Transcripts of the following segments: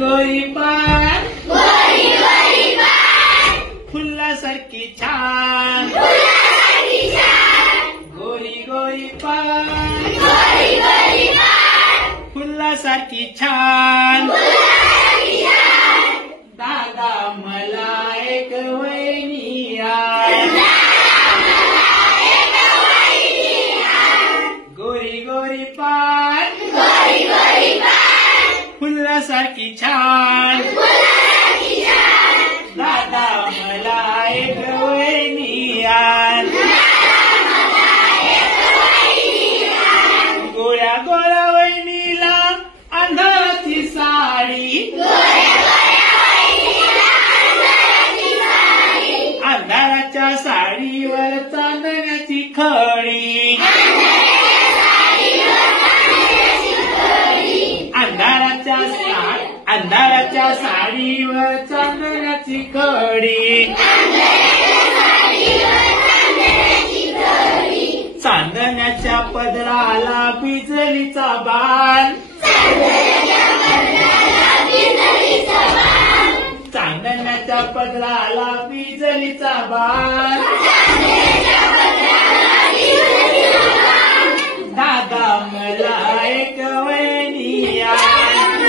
गोरी पान फुलासारखी छान गोरी गोरी पान फुलासारखी छान दादा मला एक वहिनी आण गोरी गोरी पान फुलासारखी छान दादा मला एक वहिनी आण गोळ्या गोळ्या वहिनीला अंधाराची साडी अंधाराच्या साडीवर चांदण्याची खडी अंधाराच्या साडीवर चांदण्याची खडी चांदण्याच्या पदराला बिजलीचा बाण चांदण्याच्या पदराला बिजलीचा बाण दादा मला एक वहिनी आण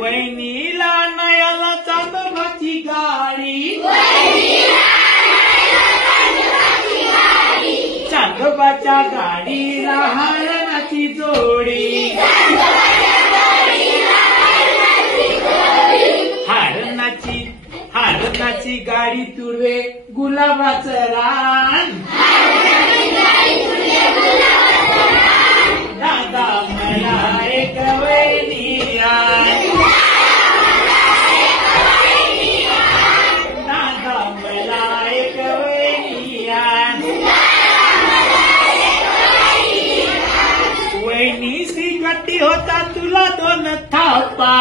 वहिनीला नयाला चांदोबाची गाडी चांदोबाच्या गाडीला हरणाची जोडी हरणाची गाडी तुडवे गुलाबाचं रान दादा मला एक वहिनी आण दादा मला एक वहिनी आण वहिनीशी गट्टी होता तुला दोन थापा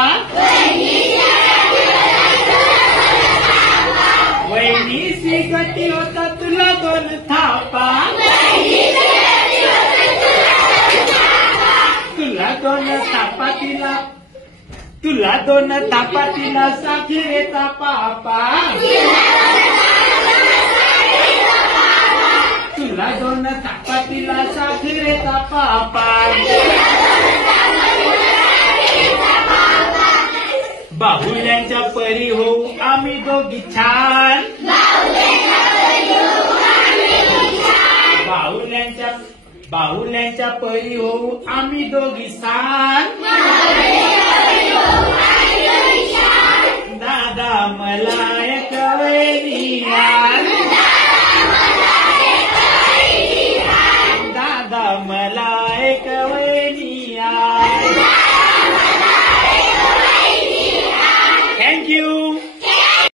वहिनीशी गट्टी होता तुला दोन थापा तुला दोन थापा तिला साखरेचा पापा तुला दोन थापा तिला साखरेचा पापा बाहुल्यांच्या परी होऊ आम्ही दोघी छान बाहुल्यांच्या परी होऊ आम्ही दोघी छान दादा मला